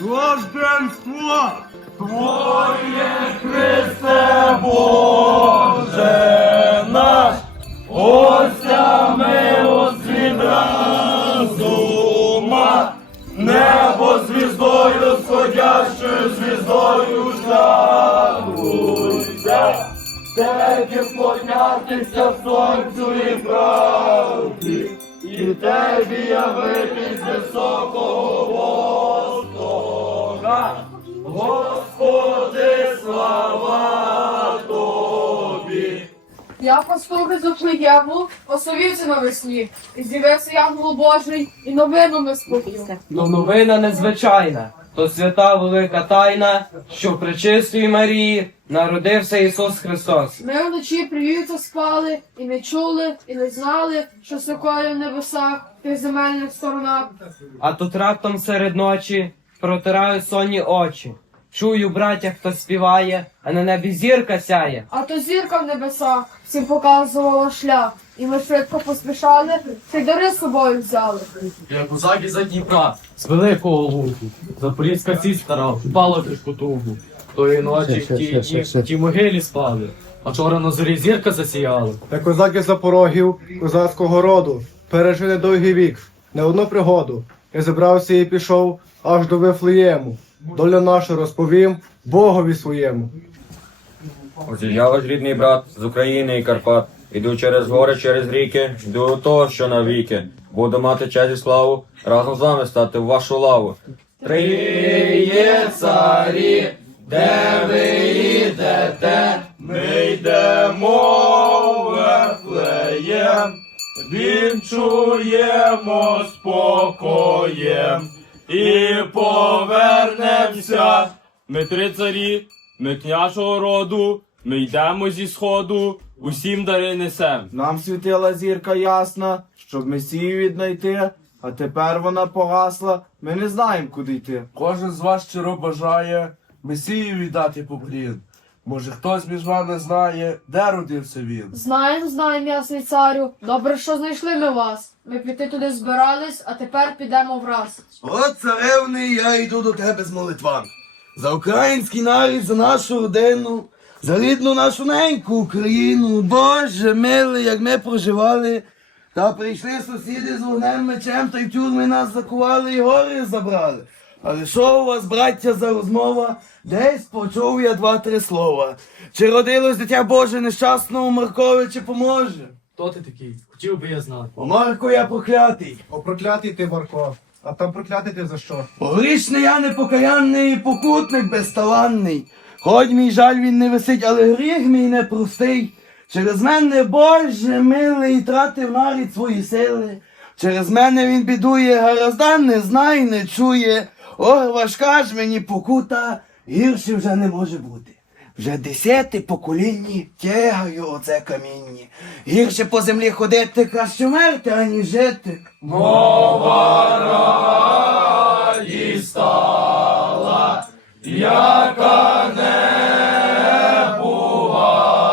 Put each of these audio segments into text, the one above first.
рожденство Твоє Христе Боже наш, ося милость від разума, небо звіздою, сходящою звіздою шляхуйся, тебе вклонятися сонцю і правді, і тебе явитись високого Господи, слава Тобі! Я послухав за Плеєву, осовівся навесні, і з'явився янгол Божий, і новину ми сповів. Ну, новина незвичайна, то свята велика тайна, що в пречистої Марії народився Ісус Христос. Ми вночі привівця спали, і не чули, і не знали, що сокоє в небесах, в тих земельних сторонах. А тут раптом серед ночі протираю сонні очі. Чую, браття, хто співає, а на небі зірка сяє. А то зірка в небесах всім показувала шлях, і ми швидко поспішали, та й дари з собою взяли. Як козаки за Дніпра, з великого луку, Запорізька сість стара, впала в потугу. Тої ночі в тій, ті, тій могилі спали, а вчора на зорі зірка засіяла. Та козаки запорогів козацького роду пережили довгий вік, не одну пригоду. Я зібрався і пішов аж до Вифлеєму. Долю нашу розповім Богові своєму. Ваш рідний брат з України і Карпат. Іду через гори, через ріки, йду до того, що навіки. Буду мати честь і славу, разом з вами стати в вашу лаву. Триє царі, де ви йдете, ми йдемо в Вифлеєм, вінчуємо спокоєм і повернемося. Ми три царі, ми княжого роду, ми йдемо зі сходу, усім дари несем. Нам світила зірка ясна, щоб Месію віднайти, а тепер вона погасла, ми не знаємо, куди йти. Кожен з вас щиро бажає Месію віддати поклін. Може, хтось між вами знає, де родився він. Знаєм, знаєм, ясний царю. Добре, що знайшли ми вас. Ми піти туди збирались, а тепер підемо враз. От царевний, я йду до тебе з молитвами. За український нарід, за нашу родину, за рідну нашу неньку Україну. Боже милий, як ми проживали. Та прийшли сусіди з вогнем мечем, та й в тюрми нас закували і гори забрали. Але що у вас, браття, за розмова? Десь почув я два-три слова. Чи родилось дитя Боже нещасного Маркові, чи поможе? Хто ти такий? Хотів би я знати. О, Марко, я проклятий. О, проклятий ти, Марко. А там проклятий ти за що? Грішний я непокаянний, покутник безталанний. Хоч мій жаль він не висить, але гріх мій непростий. Через мене, Боже милий, тратив нарід свої сили. Через мене він бідує, гаразда не знає, не чує. Ох, важка ж мені покута, гірше вже не може бути. Вже десяте поколінні тягаю оце каміння. Гірше по землі ходити, краще вмерти, ані жити. раді стала, яка не бувала,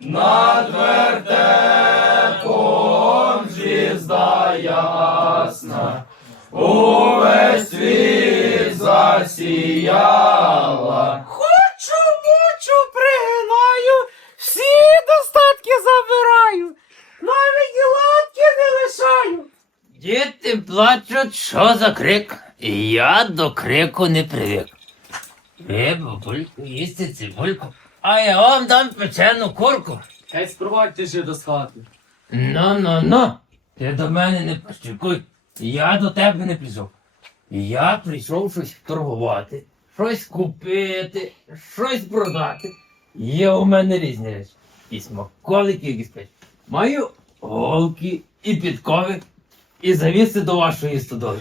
над вертепом звізда ясна, плачуть, що за крик? І я до крику не привик. Ви, бабульку, їсти цибульку, а я вам дам печену курку. Хай спровадьте жида з хати. Ну, ну, ну, ти до мене не пощекуй. Я до тебе не прийшов. Я прийшов щось торгувати, щось купити, щось продати. Є у мене різні речі. І смаколики якісь печі. Маю голки і підкови, і завіси до вашої стодоли.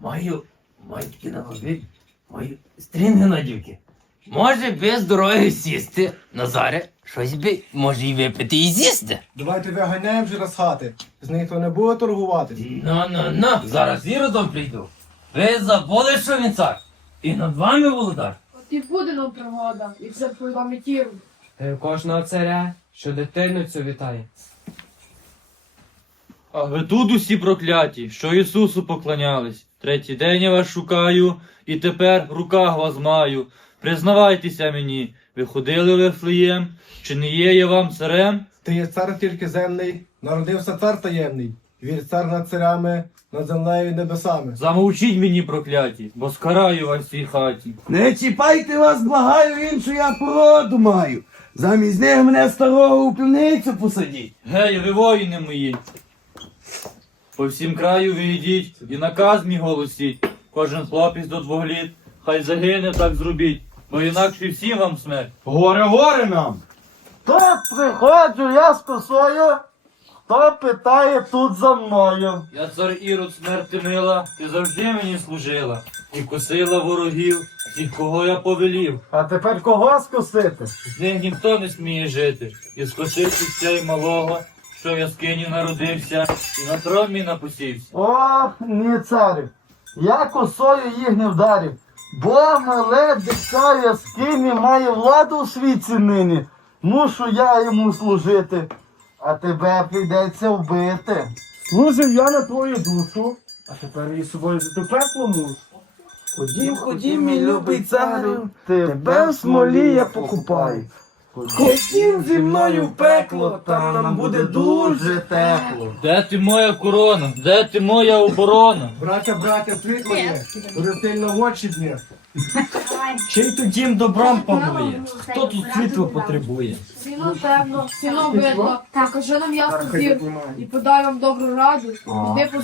Маю майки на голові, маю стрінги на дюки. Може без дороги сісти, Назаре, щось би може й випити і з'їсти. Давайте виганяємо вже з хати. З них то не буде торгувати. Ну, ну, ну, зараз іродом прийду. Ви забули, що він цар? І над вами володар. От і буде нам пригода, і це пам'ятів. Й кожного царя, що дитину цю вітає. А ви тут усі прокляті, що Ісусу поклонялись. Третій день я вас шукаю, і тепер в руках вас маю. Признавайтеся мені, ви ходили в Вифлеєм, чи не є я вам царем? Ти є цар тільки земний, народився цар таємний. Вір цар над царями, над землею і небесами. Замовчіть мені, прокляті, бо скараю вас в цій хаті. Не чіпайте вас, благаю, іншу я породу маю. Замість них мене старого у півницю посадіть. Гей, ви воїни мої. По всім краю ви йдіть і наказ мій голосіть. Кожен хлопець до двох літ, хай загине, так зробіть, бо інакше всім вам смерть. Горе, горе нам! То приходжу я з косою, хто питає тут за мною. Я цар Ірод смерти мила, ти завжди мені служила, і косила ворогів, всіх, кого я повелів. А тепер кого скосити? З них ніхто не сміє жити, і скосивши ще й малого, що в яскині народився, і на трон мій напусівся. Ох, ні, царю, я косою їх не вдарив, бо мале дика яскині має владу у світі нині. Мушу я йому служити, а тебе прийдеться вбити. Служив я на твою душу, а тепер її собою за пекло мушу. Ходім, ходім, мій любий царю, тебе в смолі я покупаю. Ходім зі мною в пекло, там нам буде дуже тепло. Де ти моя корона? Де ти моя оборона? Браття, браття, світло є, дуже сильно в очі дні. Чий тут дім добром побує, Хто тут світло потребує? Сіно темно, сіно видно. Покажи нам ясно зір і подай вам добру раду. Іди по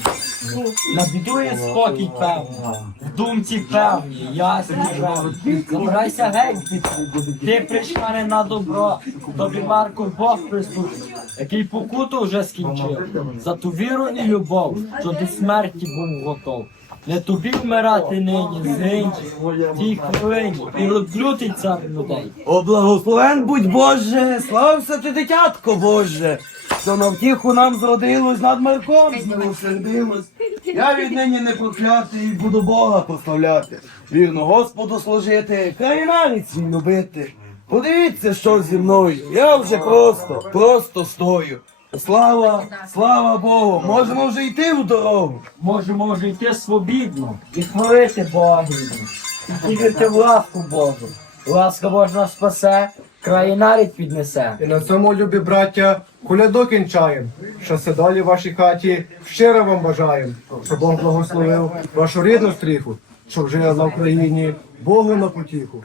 ну, Набідує спокій певний, в думці певні, ясні певні. Забирайся геть, ти прийшла не на добро, тобі Марко Бог прислужив, який покуту вже скінчив, за ту віру і любов, що до смерті був готов. Не тобі вмирати нині, зинь, в тій хвилині, і лютий цар людей. О, благословен будь Боже, слався ти, дитятко Боже, що на втіху нам зродилось над Марком змилосердилось. Я віднині не проклятий, буду Бога прославляти, вірно Господу служити, країнарі свій любити. Подивіться, що зі мною, я вже просто, просто стою. Слава, слава Богу, можемо вже йти в дорогу. Можемо вже йти свобідно і хвалити Бога, і вірити в ласку Божу. Ласка Божа спасе, край навіть піднесе. І на цьому, любі браття, коляду кінчаєм. Щастя долі в вашій хаті щиро вам бажаєм, щоб Бог благословив вашу рідну стріху, щоб жила на Україні Богу на потіху.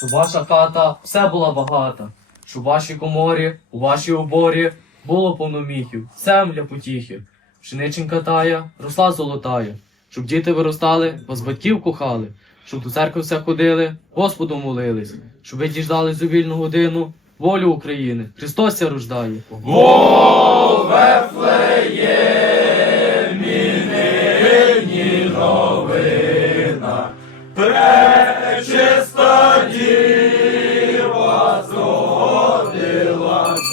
Щоб ваша хата все була багата. Щоб вашій коморі, у вашій оборі було повно міхів, земля потіхи. Пшениченька тая, росла золотая. Щоб діти виростали, вас батьків кохали. Щоб до церкви все ходили, Господу молились. Щоб ви діждались у вільну годину, волю України. Христос ся рождає. Між медляти спо,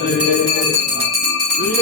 чи